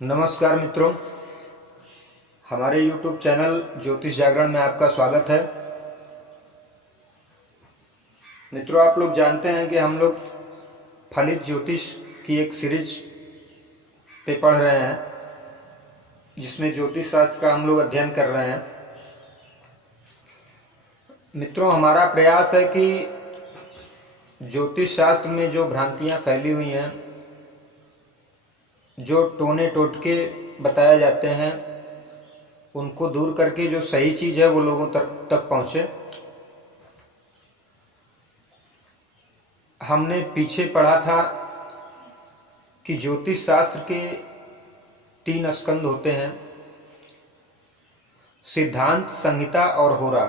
नमस्कार मित्रों, हमारे YouTube चैनल ज्योतिष जागरण में आपका स्वागत है। मित्रों, आप लोग जानते हैं कि हम लोग फलित ज्योतिष की एक सीरीज पे पढ़ रहे हैं, जिसमें ज्योतिष शास्त्र का हम लोग अध्ययन कर रहे हैं। मित्रों, हमारा प्रयास है कि ज्योतिष शास्त्र में जो भ्रांतियां फैली हुई हैं, जो टोने टोटके बताए जाते हैं, उनको दूर करके जो सही चीज़ है वो लोगों तक पहुँचे। हमने पीछे पढ़ा था कि ज्योतिष शास्त्र के 3 स्कंद होते हैं: सिद्धांत, संहिता और होरा।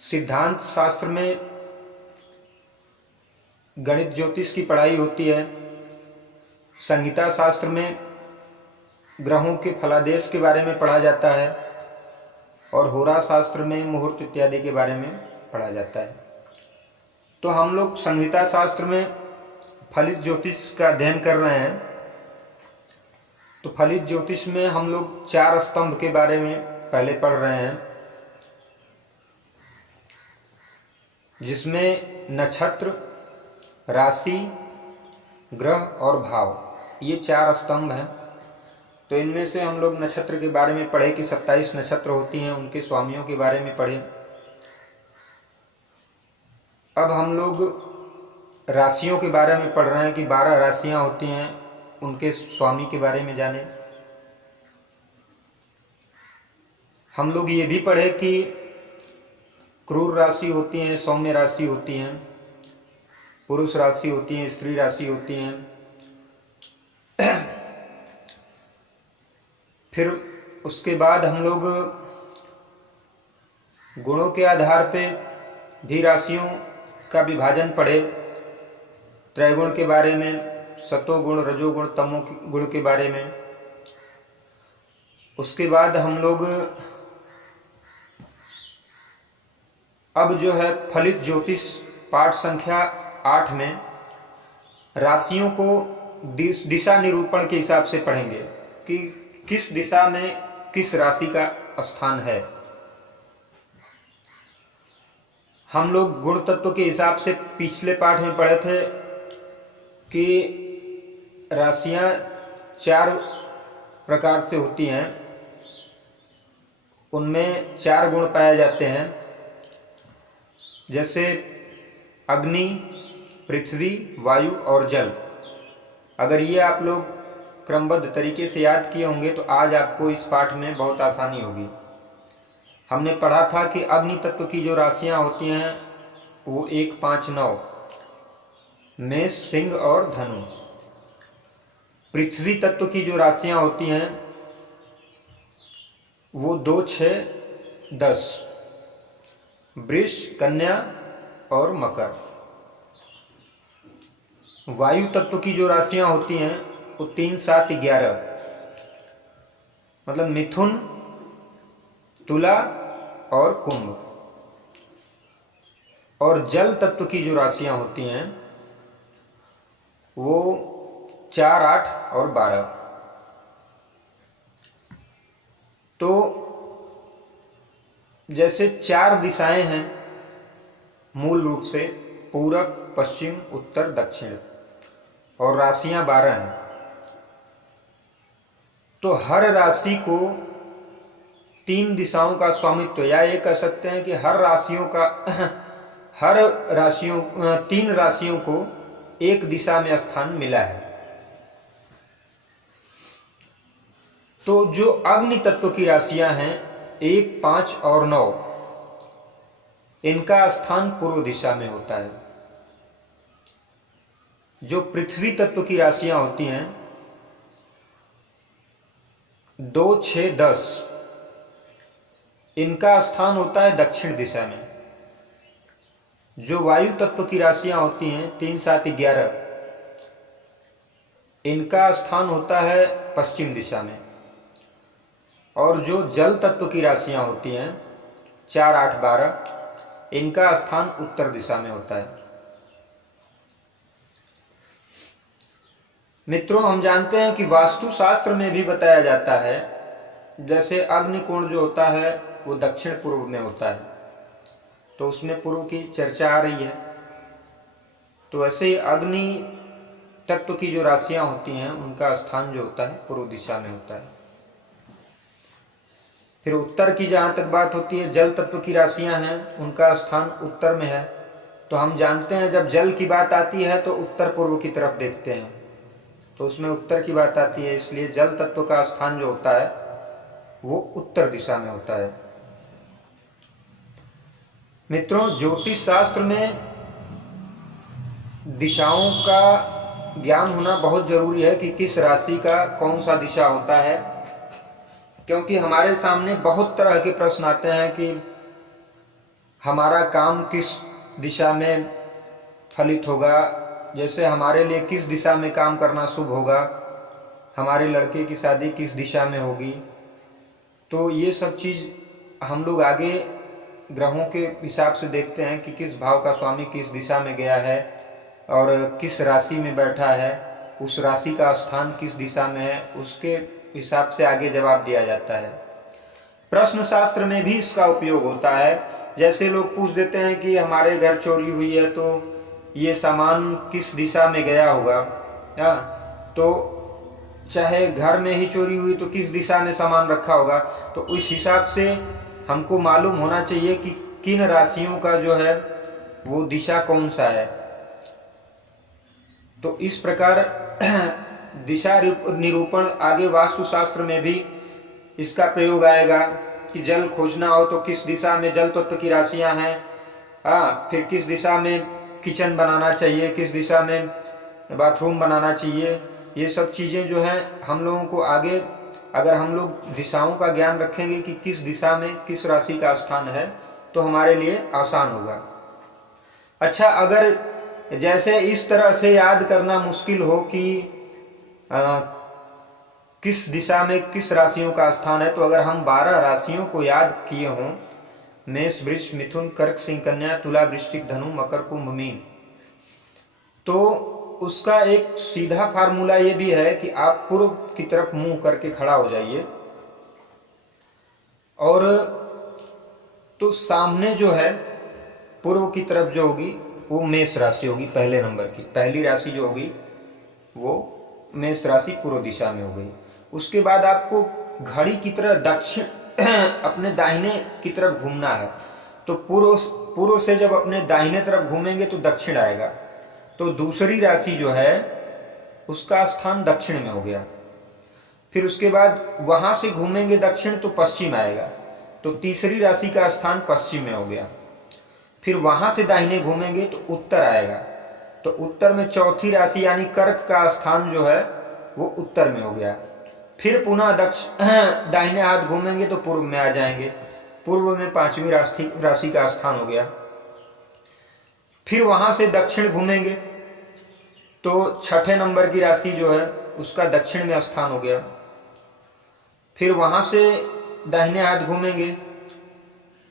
सिद्धांत शास्त्र में गणित ज्योतिष की पढ़ाई होती है। संहिता शास्त्र में ग्रहों के फलादेश के बारे में पढ़ा जाता है और होरा शास्त्र में मुहूर्त इत्यादि के बारे में पढ़ा जाता है। तो हम लोग संहिता शास्त्र में फलित ज्योतिष का अध्ययन कर रहे हैं। तो फलित ज्योतिष में हम लोग 4 स्तंभ के बारे में पहले पढ़ रहे हैं, जिसमें नक्षत्र, राशि, ग्रह और भाव, ये 4 स्तंभ हैं। तो इनमें से हम लोग नक्षत्र के बारे में पढ़े कि 27 नक्षत्र होती हैं, उनके स्वामियों के बारे में पढ़े। अब हम लोग राशियों के बारे में पढ़ रहे हैं कि 12 राशियां होती हैं, उनके स्वामी के बारे में जाने। हम लोग ये भी पढ़े कि क्रूर राशि होती हैं, सौम्य राशि होती हैं, पुरुष राशि होती हैं, स्त्री राशि होती हैं। फिर उसके बाद हम लोग गुणों के आधार पे भी राशियों का विभाजन पढ़े। त्रैगुण के बारे में, सतोगुण, रजोगुण, तमोगुण के बारे में। उसके बाद हम लोग अब जो है फलित ज्योतिष पाठ संख्या 8 में राशियों को दिशा निरूपण के हिसाब से पढ़ेंगे कि किस दिशा में किस राशि का स्थान है। हम लोग गुण तत्व के हिसाब से पिछले पाठ में पढ़े थे कि राशियां 4 प्रकार से होती हैं, उनमें 4 गुण पाए जाते हैं, जैसे अग्नि, पृथ्वी, वायु और जल। अगर ये आप लोग क्रमबद्ध तरीके से याद किए होंगे तो आज आपको इस पाठ में बहुत आसानी होगी। हमने पढ़ा था कि अग्नि तत्व की जो राशियां होती हैं वो 1, 5, 9, मेष, सिंह और धनु। पृथ्वी तत्व की जो राशियां होती हैं वो 2, 6, 10, वृष, कन्या और मकर। वायु तत्व की जो राशियां होती हैं वो 3, 7, 11, मतलब मिथुन, तुला और कुंभ। और जल तत्व की जो राशियां होती हैं वो 4, 8 और 12। तो जैसे 4 दिशाएं हैं मूल रूप से, पूरब, पश्चिम, उत्तर, दक्षिण, और राशियां 12 हैं। तो हर राशि को 3 दिशाओं का स्वामित्व, या ये कह सकते हैं कि हर राशियों का हर राशियों 3 राशियों को एक दिशा में स्थान मिला है। तो जो अग्नि तत्व की राशियां हैं 1, 5 और 9, इनका स्थान पूर्व दिशा में होता है। जो पृथ्वी तत्व की राशियां होती हैं 2, 6, 10, इनका स्थान होता है दक्षिण दिशा में। जो वायु तत्व की राशियां होती हैं 3, 7, 11, इनका स्थान होता है पश्चिम दिशा में। और जो जल तत्व की राशियां होती हैं 4, 8, 12, इनका स्थान उत्तर दिशा में होता है। मित्रों, हम जानते हैं कि वास्तु शास्त्र में भी बताया जाता है, जैसे अग्निकोण जो होता है वो दक्षिण पूर्व में होता है, तो उसमें पूर्व की चर्चा आ रही है। तो ऐसे ही अग्नि तत्व की जो राशियां होती हैं उनका स्थान जो होता है पूर्व दिशा में होता है। फिर उत्तर की जहां तक बात होती है, जल तत्व की राशियां हैं उनका स्थान उत्तर में है। तो हम जानते हैं जब जल की बात आती है तो उत्तर पूर्व की तरफ देखते हैं, तो उसमें उत्तर की बात आती है, इसलिए जल तत्व का स्थान जो होता है वो उत्तर दिशा में होता है। मित्रों, ज्योतिष शास्त्र में दिशाओं का ज्ञान होना बहुत जरूरी है कि किस राशि का कौन सा दिशा होता है, क्योंकि हमारे सामने बहुत तरह के प्रश्न आते हैं कि हमारा काम किस दिशा में फलित होगा, जैसे हमारे लिए किस दिशा में काम करना शुभ होगा, हमारे लड़के की शादी किस दिशा में होगी। तो ये सब चीज़ हम लोग आगे ग्रहों के हिसाब से देखते हैं कि किस भाव का स्वामी किस दिशा में गया है और किस राशि में बैठा है, उस राशि का स्थान किस दिशा में है, उसके हिसाब से आगे जवाब दिया जाता है। प्रश्न शास्त्र में भी इसका उपयोग होता है। जैसे लोग पूछ देते हैं कि हमारे घर चोरी हुई है तो ये सामान किस दिशा में गया होगा, तो चाहे घर में ही चोरी हुई तो किस दिशा में सामान रखा होगा, तो उस हिसाब से हमको मालूम होना चाहिए कि किन राशियों का जो है वो दिशा कौन सा है। तो इस प्रकार दिशा निरूपण आगे वास्तुशास्त्र में भी इसका प्रयोग आएगा कि जल खोजना हो तो किस दिशा में जल तत्व की राशियां हैं, फिर किस दिशा में किचन बनाना चाहिए, किस दिशा में बाथरूम बनाना चाहिए। ये सब चीज़ें जो हैं हम लोगों को आगे, अगर हम लोग दिशाओं का ज्ञान रखेंगे कि किस दिशा में किस राशि का स्थान है, तो हमारे लिए आसान होगा। अच्छा, अगर जैसे इस तरह से याद करना मुश्किल हो कि किस दिशा में किस राशियों का स्थान है, तो अगर हम 12 राशियों को याद किए हों, मेष वृष मिथुन कर्क सिंह कन्या तुला वृश्चिक धनु मकर कुंभ मीन, तो उसका एक सीधा फार्मूला ये भी है कि आप पूर्व की तरफ मुंह करके खड़ा हो जाइए, और तो सामने जो है पूर्व की तरफ जो होगी वो मेष राशि होगी, पहले नंबर की पहली राशि जो होगी वो मेष राशि पूर्व दिशा में हो गई। उसके बाद आपको घड़ी की तरह दक्षिण अपने दाहिने की तरफ घूमना है, तो पूर्व से जब अपने दाहिने तरफ घूमेंगे तो दक्षिण आएगा, तो दूसरी राशि जो है उसका स्थान दक्षिण में हो गया। फिर उसके बाद वहां से घूमेंगे दक्षिण तो पश्चिम आएगा, तो तीसरी राशि का स्थान पश्चिम में हो गया। फिर वहां से दाहिने घूमेंगे तो उत्तर आएगा, तो उत्तर में चौथी राशि यानी कर्क का स्थान जो है वो उत्तर में हो गया। फिर पुनः दाहिने हाथ घूमेंगे तो पूर्व में आ जाएंगे, पूर्व में पांचवी राशि का स्थान हो गया। फिर वहां से दक्षिण घूमेंगे तो छठे नंबर की राशि जो है उसका दक्षिण में स्थान हो गया। फिर वहां से दाहिने हाथ घूमेंगे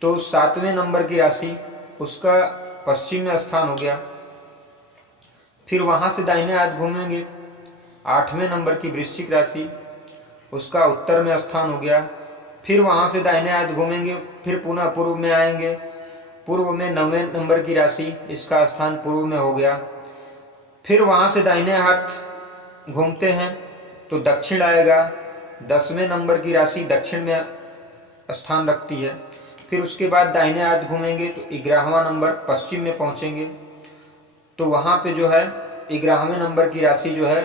तो सातवें नंबर की राशि उसका पश्चिम में स्थान हो गया। फिर वहां से दाहिने हाथ घूमेंगे, आठवें नंबर की वृश्चिक राशि उसका उत्तर में स्थान हो गया। फिर वहां से दाहिने हाथ घूमेंगे, फिर पुनः पूर्व में आएंगे, पूर्व में 9वें नंबर की राशि इसका स्थान पूर्व में हो गया। फिर वहां से दाहिने हाथ घूमते हैं तो दक्षिण आएगा, 10वें नंबर की राशि दक्षिण में स्थान रखती है। फिर उसके बाद दाहिने हाथ घूमेंगे तो 11वां नंबर पश्चिम में पहुंचेंगे, तो वहां पे जो है 11वें नंबर की राशि जो है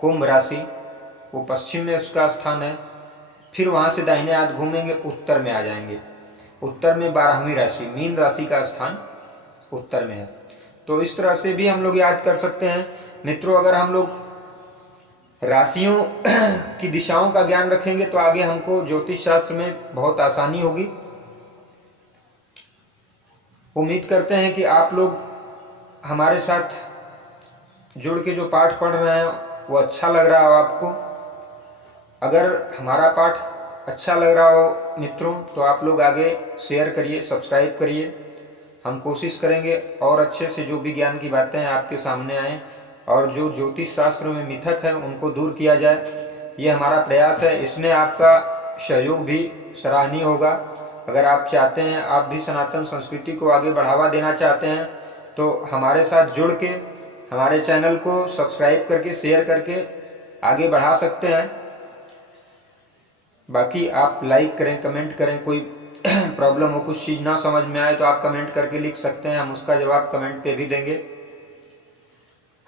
कुंभ राशि वो पश्चिम में उसका स्थान है। फिर वहां से दाहिने हाथ घूमेंगे उत्तर में आ जाएंगे, उत्तर में 12वीं राशि मीन राशि का स्थान उत्तर में है। तो इस तरह से भी हम लोग याद कर सकते हैं। मित्रों, अगर हम लोग राशियों की दिशाओं का ज्ञान रखेंगे तो आगे हमको ज्योतिष शास्त्र में बहुत आसानी होगी। उम्मीद करते हैं कि आप लोग हमारे साथ जुड़ के जो पाठ पढ़ रहे हैं वो अच्छा लग रहा हो आपको। अगर हमारा पाठ अच्छा लग रहा हो मित्रों तो आप लोग आगे शेयर करिए, सब्सक्राइब करिए। हम कोशिश करेंगे और अच्छे से जो भी ज्ञान की बातें हैं आपके सामने आए और जो ज्योतिष शास्त्र में मिथक है उनको दूर किया जाए। ये हमारा प्रयास है। इसमें आपका सहयोग भी सराहनीय होगा। अगर आप चाहते हैं, आप भी सनातन संस्कृति को आगे बढ़ावा देना चाहते हैं, तो हमारे साथ जुड़ के हमारे चैनल को सब्सक्राइब करके शेयर करके आगे बढ़ा सकते हैं। बाकी आप लाइक करें, कमेंट करें। कोई प्रॉब्लम हो, कुछ चीज़ ना समझ में आए तो आप कमेंट करके लिख सकते हैं, हम उसका जवाब कमेंट पे भी देंगे।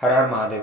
हर हर महादेव।